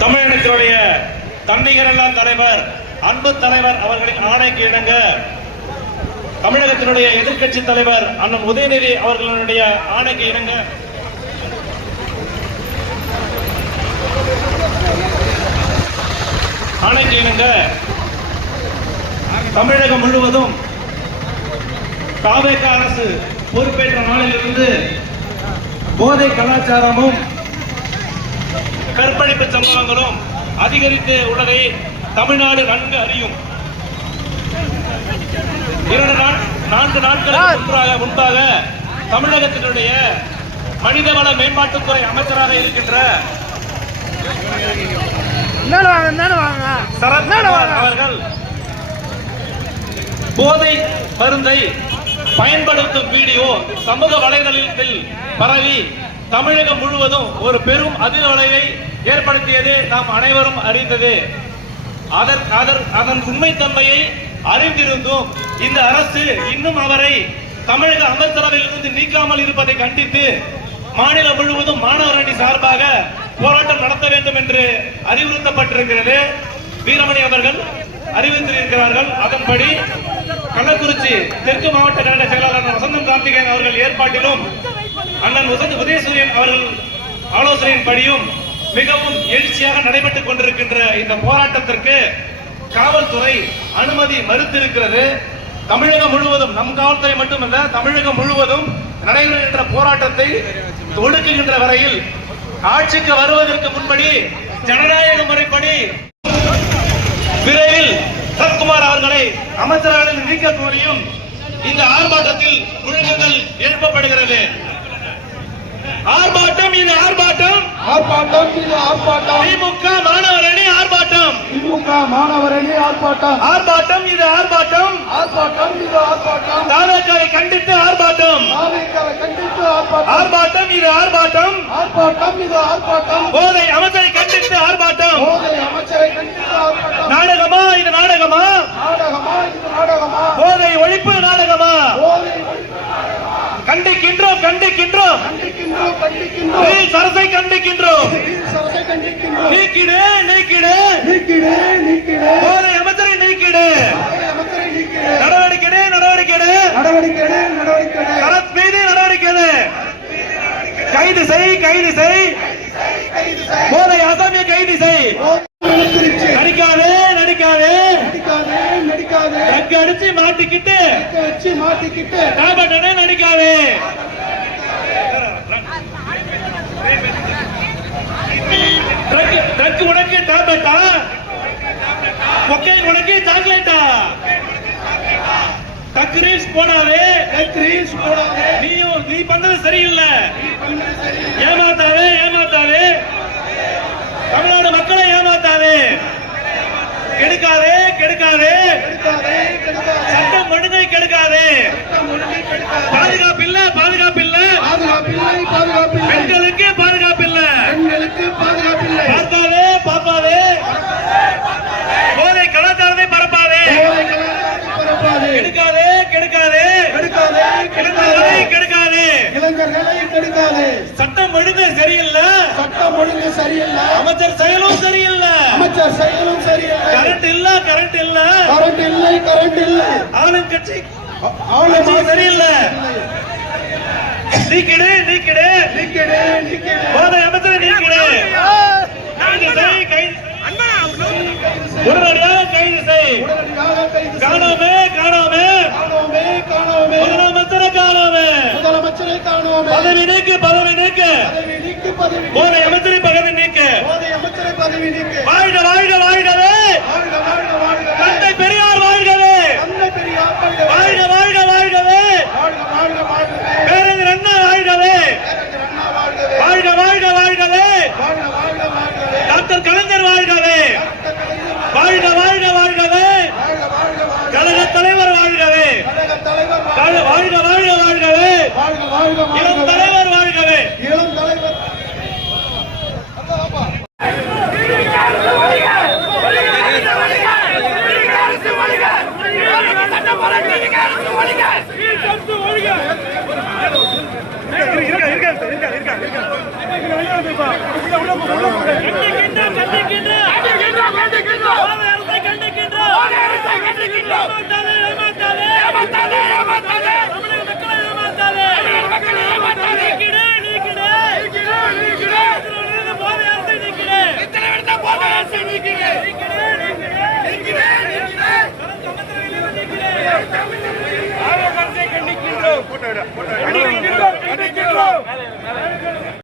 தமிழகத்தினுடைய தன்னிகரல்லா தலைவர் அன்பு தலைவர் அவர்களின் ஆணைக்கு இணங்க தமிழகத்தினுடைய எதிர்க்கட்சி தலைவர் அண்ணன் உதயநிதி அவர்களுடைய ஆணைக்கு இணங்க தமிழகம் முழுவதும் தாவேகா அரசு பொறுப்பேற்ற நாளிலிருந்து போதை கலாச்சாரமும் கற்பழிப்பு சம்பவங்களும் அதிகரித்து உள்ளதை தமிழ்நாடு நன்கு அறியும். 4 நாட்களுக்கு முன்பாக தமிழகத்தினுடைய மனிதவள மேம்பாட்டுத்துறை அமைச்சராக இருக்கின்ற அவர்கள் போதை மருந்தை பயன்படுத்தும் வீடியோ சமூக வலைதளத்தில் பரவி தமிழகம் முழுவதும் ஒரு பெரும் அதிர்வலையை ஏற்படுத்தியது நாம் அனைவரும் அறிந்தது. அதன் உண்மைத்தன்மையை அறிந்திருந்தும் இந்த அரசு இன்னும் அவரை தமிழக அமைச்சரவையில் இருந்து நீக்காமல் இருப்பதை கண்டித்து மாநிலம் முழுவதும் மாணவர் அணி சார்பாக போராட்டம் நடத்த வேண்டும் என்று அறிவுறுத்தப்பட்டிருக்கிறது. வீரமணி அவர்கள் அறிவித்திருக்கிறார்கள். அதன்படி கள்ளக்குறிச்சி தெற்கு மாவட்ட கழக செயலாளர் வசந்தம் கார்த்திகேயன் அவர்கள் ஏற்பாட்டிலும் அண்ணன் உதயசூரியன் அவர்கள் ஆலோசனையின்படியும் மிகவும் எழுச்சியாக நடைபெற்றுக் கொண்டிருக்கின்ற இந்த போராட்டத்திற்கு காவல்துறை அனுமதி மறுத்திருக்கிறது. தமிழகம் முழுவதும் நம் காவல்துறை மட்டுமல்ல தமிழகம் முழுவதும் நடைபெறுகின்ற போராட்டத்தை ஒடுக்குகின்ற வரையில் ஆட்சிக்கு வருவதற்கு முன்படி ஜனநாயக முறைப்படி விரைவில் சரத்குமார் அவர்களை அமைச்சரவையில் நீக்க கோரியும் இந்த ஆர்ப்பாட்டத்தில் முழக்கங்கள் எழுப்பப்படுகிறது. ஆர்ப்பாட்டம் இது ஆர்ப்பாட்டம், ஆர்ப்பாட்டம் இது ஆர்ப்பாட்டம், திமுக மாணவர் அணி ஆர்ப்பாட்டம், திமுக மாணவர் அணி ஆர்ப்பாட்டம், ஆர்ப்பாட்டம் இது ஆர்ப்பாட்டம், ஆர்ப்பாட்டம் இது ஆர்ப்பாட்டம், தாவேகாவை கண்டித்து ஆர்ப்பாட்டம், தாவேகாவை கண்டித்து ஆர்ப்பாட்டம், ஆர்ப்பாட்டம் இது ஆர்ப்பாட்டம், ஆர்ப்பாட்டம் இது ஆர்ப்பாட்டம், போதை அமைச்சரை கண்டித்து ஆர்ப்பாட்டம், போதை அமைச்சரை கண்டித்து ஆர்ப்பாட்டம், நாடகமா இது நாடகமா, நாடகமா இது நாடகமா, போதை ஒழிப்பு நாடகமா, போதை கண்டிக்கின்றோம் கண்டிக்கின்றோம் கண்டிக்கின்றோம் கண்டிக்கின்றோம், அரசை கண்டிக்கின்றோம், அரசை கண்டிக்கின்றோம், நீக்கிடு நீக்கிடு நீக்கிடு நீக்கிடு, போதை அமைச்சரை நீக்கிடு, அமைச்சரை நீக்கிடு, நடவடிக்கை நடவடிக்கை நடவடிக்கை நடவடிக்கை, சரத் மீது நடவடிக்கை, கைது செய் கைது செய், போதை அசாமிய கைது செய், நடிக்காதே நடிக்காதே நடிக்காதே நடிக்காதே, அடிச்சு மாட்டிக்கிட்டு மாட்டிக்கிட்டு காப்பாட்டனே நடிக்காதே, ட்ரக் உனக்கு டேப்லெட்டா, கொக்கைன் உனக்கு சாக்லேட்டா, டக் ரீல்ஸ் போடாதே, நீ பண்ணது சரியில்லை, ஏமாத்தாதே ஏமாத்தாதே, தமிழ்நாடு மக்களை ஏமாத்தாதே, கெடுக்காதே கெடுக்காதே, சட்டம் ஒழுங்கை கெடுக்காதே, பாதுகாப்பில்லை பாதுகாப்பில்லை, பெண்களுக்கு பாதுகாப்பில்லை, பார்க்காதே பார்ப்பாதே, போதை கலாச்சாரத்தை பரப்பாதே, கெடுக்காதே கெடுக்காதே, கெடுக்காதே, சட்டம் ஒழுங்கு சரியில்லை, அமைச்சர் செயலும் சரியில்லை, கரண்ட் இல்ல கரண்ட் இல்ல, ஆளும் கட்சி சரியில்லை, நீக்கிடு நீக்கிடு, போதை அமைச்சரை நீக்கிடு, கைது செய் உடனடியாக கைது செய், காணாமே காணாமே முதலமைச்சரை காணாமே, பதவி நீக்கு போதை அமைச்சரை பதவி நீக்கு, வாழ்க வாழ்க வாழ்கவே, தந்தை பெரியார் வாழ்கவே, வாழ்க வாழ்க வாழ்கவே, பேரறிஞர் அண்ணா வாழ்கவே, வாழ்க வாழ்க வாழ்கவே, டாக்டர் கலைஞர் வாழ்கவே, வாழ்க வாழ்க வாழ்கவே, கழக தலைவர் வாழ்கவே, வாழ்க வாழ்க வாழ்கவே, இளம் தலைவர் வாழ்கவே, இளம் தலைவர் மக்களை ஏமாத்தாதே. நீக்கிடு.